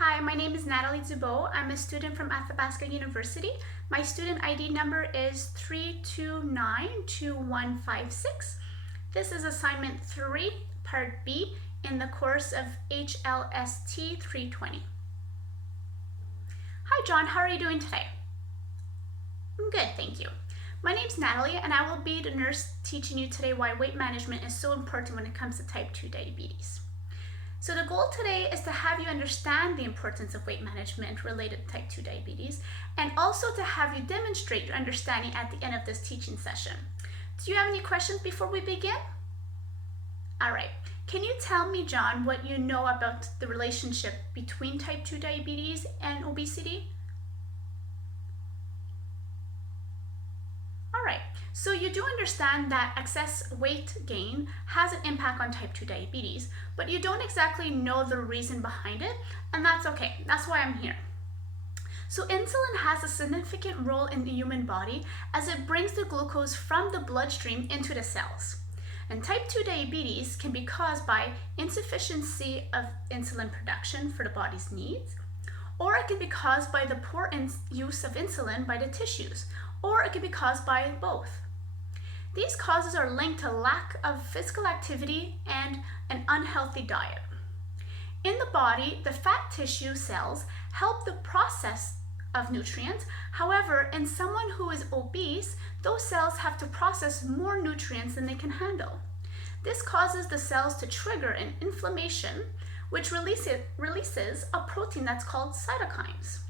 Hi, my name is Natalie Dubois. I'm a student from Athabasca University. My student ID number is 3292156. This is assignment 3, part B, in the course of HLST 320. Hi John, how are you doing today? I'm good, thank you. My name's Natalie and I will be the nurse teaching you today why weight management is so important when it comes to type 2 diabetes. So the goal today is to have you understand the importance of weight management related to type 2 diabetes, and also to have you demonstrate your understanding at the end of this teaching session. Do you have any questions before we begin? All right, can you tell me, John, what you know about the relationship between type 2 diabetes and obesity? All right, so you do understand that excess weight gain has an impact on type 2 diabetes, but you don't exactly know the reason behind it, and that's okay. That's why I'm here. So insulin has a significant role in the human body as it brings the glucose from the bloodstream into the cells. And type 2 diabetes can be caused by insufficiency of insulin production for the body's needs, or it can be caused by the poor use of insulin by the tissues, or it can be caused by both. These causes are linked to lack of physical activity and an unhealthy diet. In the body, the fat tissue cells help the process of nutrients. However, in someone who is obese, those cells have to process more nutrients than they can handle. This causes the cells to trigger an inflammation, which releases a protein that's called cytokines.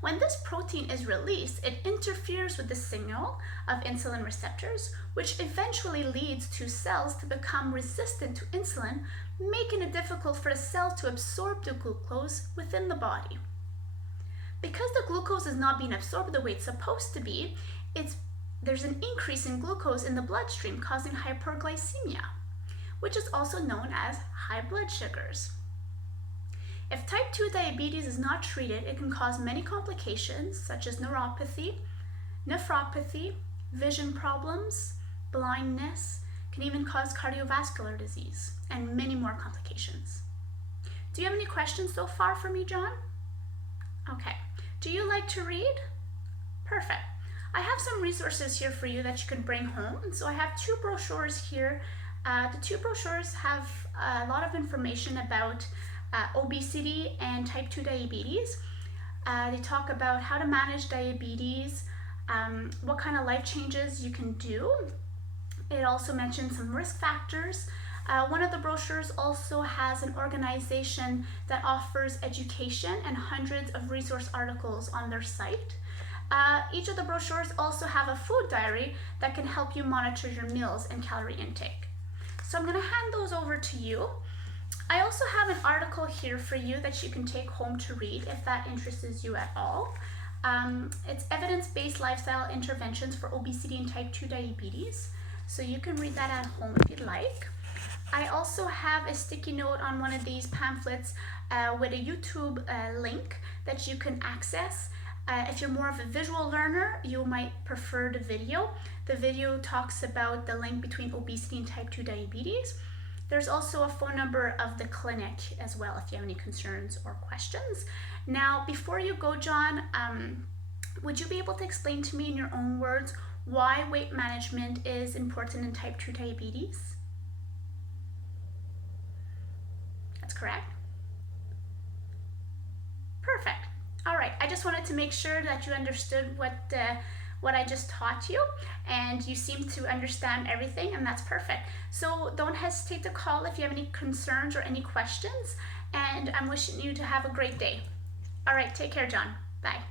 When this protein is released, it interferes with the signal of insulin receptors, which eventually leads to cells to become resistant to insulin, making it difficult for the cell to absorb the glucose within the body. Because the glucose is not being absorbed the way it's supposed to be, there's an increase in glucose in the bloodstream, causing hyperglycemia, which is also known as high blood sugars. If type 2 diabetes is not treated, it can cause many complications such as neuropathy, nephropathy, vision problems, blindness, can even cause cardiovascular disease, and many more complications. Do you have any questions so far for me, John? Okay. Do you like to read? Perfect. I have some resources here for you that you can bring home. So I have 2 brochures here. The 2 brochures have a lot of information about obesity and type 2 diabetes. They talk about how to manage diabetes, what kind of life changes you can do. It also mentions some risk factors. One of the brochures also has an organization that offers education and hundreds of resource articles on their site. Each of the brochures also have a food diary that can help you monitor your meals and calorie intake. So I'm going to hand those over to you. I also have an article here for you that you can take home to read if that interests you at all. It's evidence-based lifestyle interventions for obesity and type 2 diabetes. So you can read that at home if you'd like. I also have a sticky note on one of these pamphlets with a YouTube link that you can access. If you're more of a visual learner, you might prefer the video. The video talks about the link between obesity and type 2 diabetes. There's also a phone number of the clinic as well if you have any concerns or questions. Now, before you go, John, would you be able to explain to me in your own words why weight management is important in type 2 diabetes? That's correct. Perfect. All right, I just wanted to make sure that you understood what I just taught you, and you seem to understand everything, and that's perfect. So don't hesitate to call if you have any concerns or any questions, and I'm wishing you to have a great day. All right, take care, John. Bye.